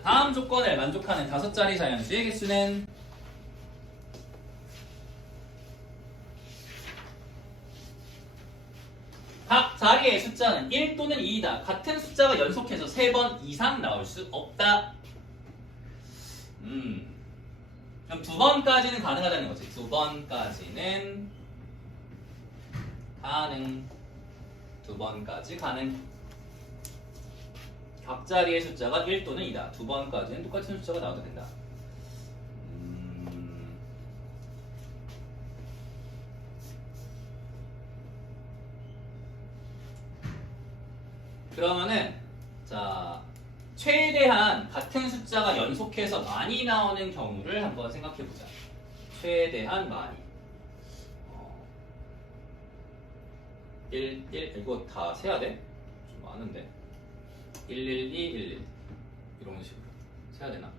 자, 다음 조건을 만족하는 다섯 자리 자연수의 개수는 각 자리의 숫자는 1 또는 2이다. 같은 숫자가 연속해서 3번 이상 나올 수 없다. 음. 그럼 두 번까지는 가능하다는 거지. 두 번까지는 가능. 두 번까지 가능. 각 자리의 숫자가 1 또는 2다. 두 번까지는 똑같은 숫자가 나와도 된다. 음. 그러면은 자 최대한 같은 숫자가 연속해서 많이 나오는 경우를 한번 생각해 보자. 최대한 많이. 어, 1, 1 이거 다 세야 돼? 좀 많은데. 112, 11 이런 식으로 세야 되나?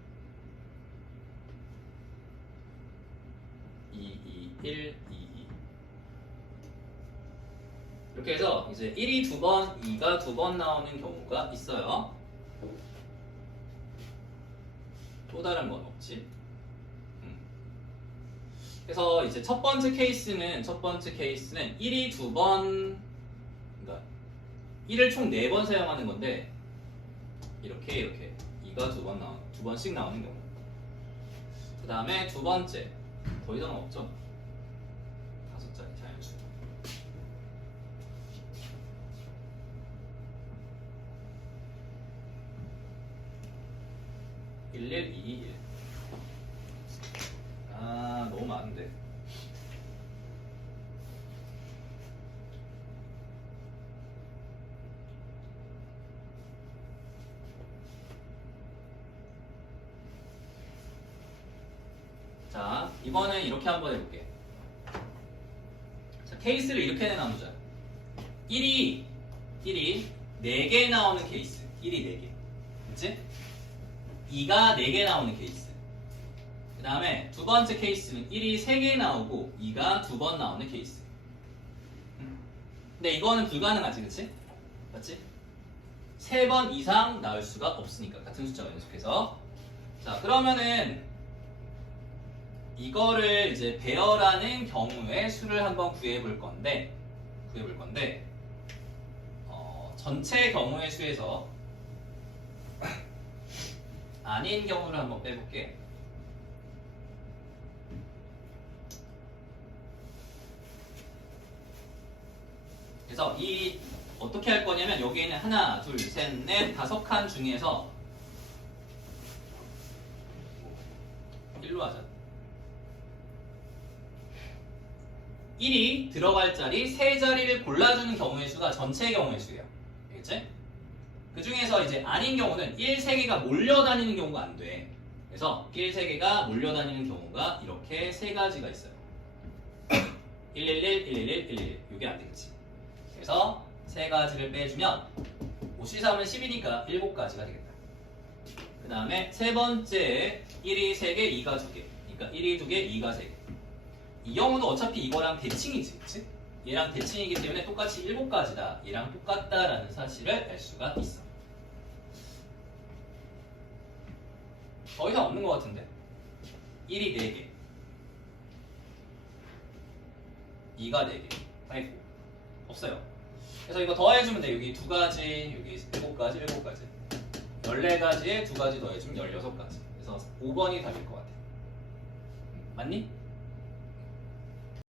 2, 2, 1, 2, 2 이렇게 해서 이제 1이 두 번, 2가 두 번 나오는 경우가 있어요. 또 다른 건 없지. 음. 그래서 이제 첫 번째 케이스는 첫 번째 케이스는 1이 두 번, 그러니까 1을 총 네 번 사용하는 건데 이렇게 이렇게 2가 두 번 나온 두 번씩 나오는 경우. 그 다음에 두 번째 더 이상은 없죠. 다섯 자리 자연수. 일일 이일 아 너무 많은데. 자, 이번엔 이렇게 한번 해볼게. 자, 케이스를 이렇게 나누자. 1이, 1이 4개 나오는 케이스. 1이 4개. 그치? 2가 4개 나오는 케이스. 그 다음에 두 번째 케이스는 1이 3개 나오고 2가 두 번 나오는 케이스. 음. 근데 이거는 불가능하지, 그치? 맞지? 세 번 이상 나올 수가 없으니까. 같은 숫자가 연속해서. 자, 그러면은 이거를 이제 배열하는 경우의 수를 한번 구해 볼 건데 구해 볼 건데 어, 전체 경우의 수에서 아닌 경우를 한번 빼볼게. 그래서 이 어떻게 할 거냐면 여기에는 하나, 둘, 셋, 넷, 다섯 칸 중에서 1로 하자. 1이 들어갈 자리 세 자리를 골라주는 경우의 수가 전체 경우의 수예요. 알겠지? 그 중에서 이제 아닌 경우는 1, 3개가 몰려다니는 경우가 안 돼. 그래서 1, 3개가 몰려다니는 경우가 이렇게 세 가지가 있어요. 111, 111, 111. 이게 안 되겠지. 그래서 세 가지를 빼주면 5C3은 10이니까 7가지가 되겠다. 그 다음에 세 번째 1이 3개, 2가 2개. 그러니까 1이 2개, 2가 3개. 이 경우도 어차피 이거랑 대칭이지, 그치? 얘랑 대칭이기 때문에 똑같이 7가지다. 얘랑 똑같다라는 사실을 알 수가 있어. 더 이상 없는 것 같은데? 1이 4개. 2가 4개. 아이고. 없어요. 그래서 이거 더해주면 돼. 여기 두 가지, 여기 7가지, 7가지. 14가지에 두 가지 더해주면 16가지. 그래서 5번이 답일 것 같아. 음, 맞니?